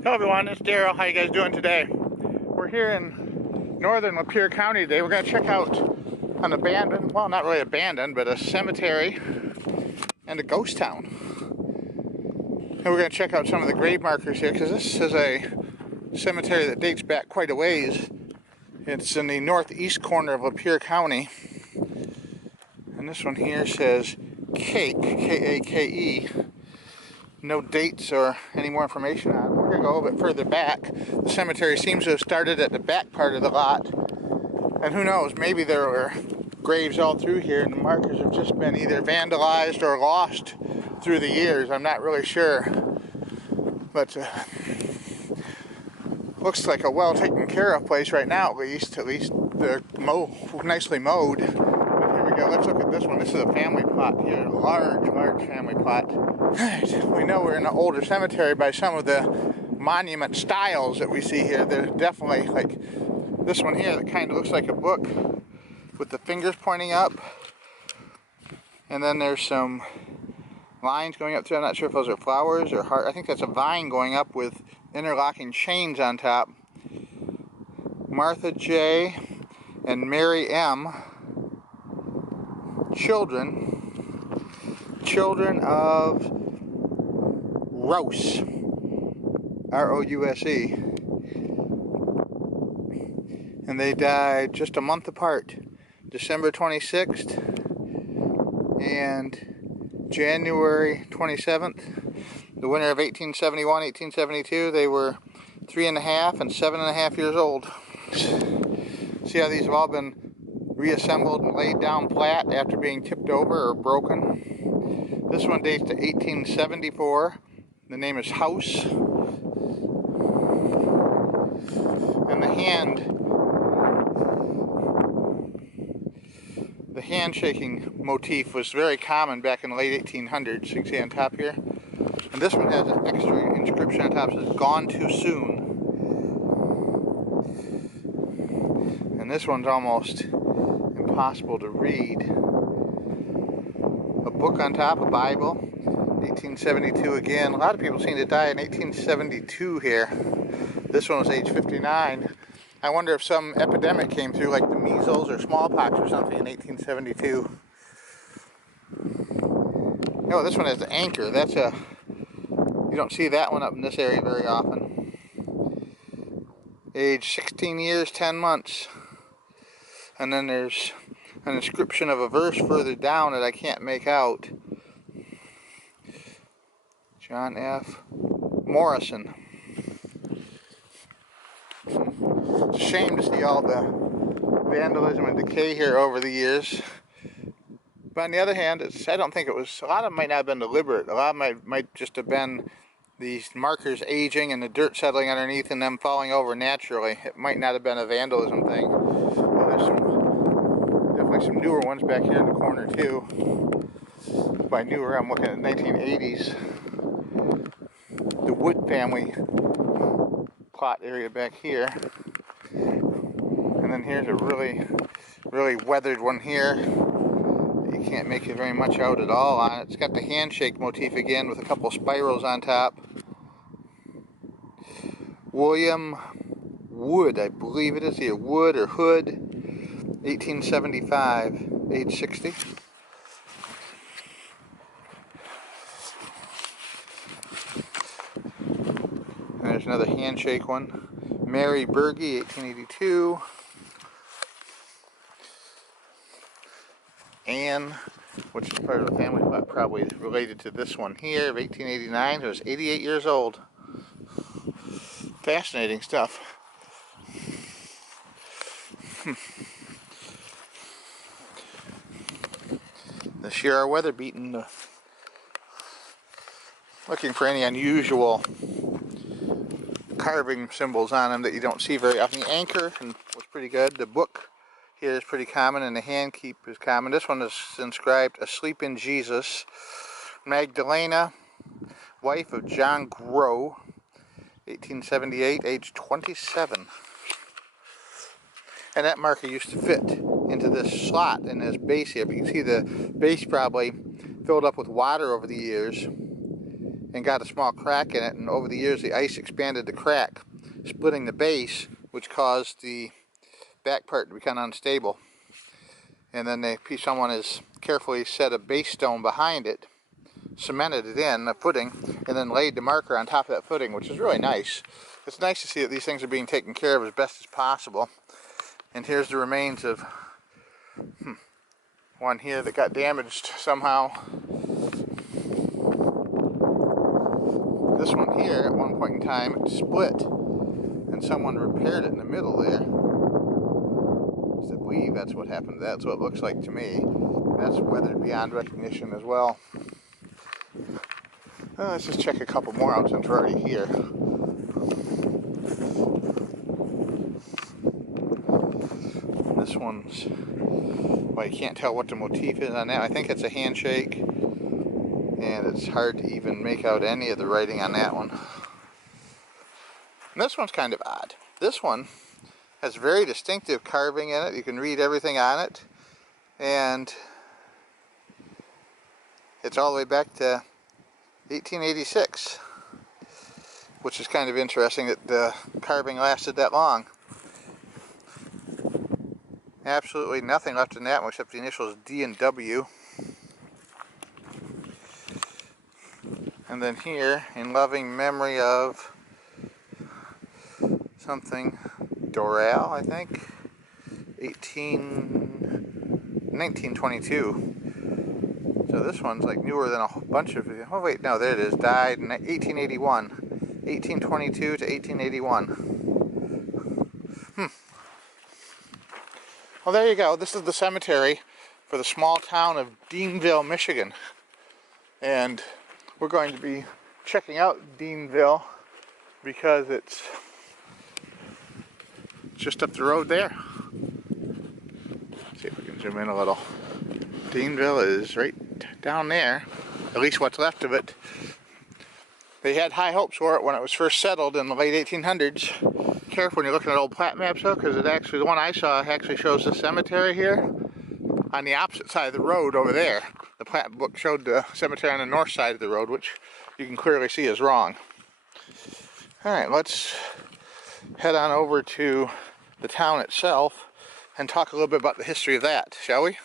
Hello everyone, it's Daryl. How you guys doing today? We're here in northern Lapeer County today. We're going to check out an abandoned, well not really abandoned, but a cemetery and a ghost town. And we're going to check out some of the grave markers here because this is a cemetery that dates back quite a ways. It's in the northeast corner of Lapeer County. And this one here says Cake, K-A-K-E. No dates or any more information on it. We're going to go a little bit further back. The cemetery seems to have started at the back part of the lot. And who knows, maybe there were graves all through here and the markers have just been either vandalized or lost through the years. I'm not really sure. But looks like a well taken care of place right now, at least. They're nicely mowed. Let's look at this one. This is a family plot here, a large family plot. We know we're in an older cemetery by some of the monument styles that we see here. They're definitely like this one here that kind of looks like a book with the fingers pointing up. And then there's some lines going up through. I'm not sure if those are flowers or heart. I think that's a vine going up with interlocking chains on top. Martha J. and Mary M. Children of Rouse, R-O-U-S-E, and they died just a month apart, December 26th and January 27th, the winter of 1871, 1872. They were 3.5 and 7.5 years old. See how these have all been reassembled and laid down flat after being tipped over or broken. This one dates to 1874. The name is House. And the handshaking motif was very common back in the late 1800s. You can see on top here. And this one has an extra inscription on top that says "Gone Too Soon." And this one's almost impossible to read. A book on top, a Bible, 1872 again. A lot of people seem to die in 1872 here. This one was age 59. I wonder if some epidemic came through, like the measles or smallpox or something in 1872. Oh, this one has the anchor. That's a, you don't see that one up in this area very often. Age 16 years, 10 months. And then there's an inscription of a verse further down that I can't make out. John F. Morrison. It's a shame to see all the vandalism and decay here over the years. But on the other hand, I don't think it was, a lot of them might not have been deliberate. A lot of them might just have been these markers aging and the dirt settling underneath and them falling over naturally. It might not have been a vandalism thing. Well, there's definitely some newer ones back here in the corner too. By newer, I'm looking at 1980s. The Wood family plot area back here. And then here's a really weathered one here. You can't make it very much out at all on it. It's got the handshake motif again with a couple spirals on top. William Wood, I believe it is, either Wood or Hood, 1875, age 60. And there's another handshake one. Mary Berge, 1882. Anne, which is part of the family plot, probably related to this one here, of 1889, who was 88 years old. Fascinating stuff. This year our weather beaten. Looking for any unusual carving symbols on them that you don't see very often. The anchor was pretty good. The book here is pretty common, and the handkeep is common. This one is inscribed, "Asleep in Jesus." Magdalena, wife of John Grow, 1878, age 27. And that marker used to fit into this slot in this base here. But you can see the base probably filled up with water over the years and got a small crack in it, and over the years the ice expanded the crack, splitting the base, which caused the back part to become unstable. And then someone has carefully set a base stone behind it, cemented it in the footing, and then laid the marker on top of that footing, which is really nice. It's nice to see that these things are being taken care of as best as possible. And here's the remains of one here that got damaged somehow. This one here, at one point in time, it split, and someone repaired it in the middle there. I believe that's what happened. That's what it looks like to me. That's weathered beyond recognition as well. Let's just check a couple more out since we're already here. This one's, well, you can't tell what the motif is on that. I think it's a handshake, and it's hard to even make out any of the writing on that one. And this one's kind of odd. This one has very distinctive carving in it. You can read everything on it, and it's all the way back to 1886, which is kind of interesting that the carving lasted that long. Absolutely nothing left in that one except the initials D and W. And then here, in loving memory of something Doral, I think, 1922. So this one's like newer than a bunch of, oh wait, no, there it is, died in 1881. 1822 to 1881. Well, there you go. This is the cemetery for the small town of Deanville, Michigan. And we're going to be checking out Deanville because it's just up the road there. Let's see if we can zoom in a little. Deanville is right down there, at least what's left of it. They had high hopes for it when it was first settled in the late 1800s. Careful when you're looking at old plat maps though, because it actually, the one I saw actually shows the cemetery here on the opposite side of the road over there. The plat book showed the cemetery on the north side of the road, which you can clearly see is wrong. Alright, let's head on over to the town itself and talk a little bit about the history of that, shall we?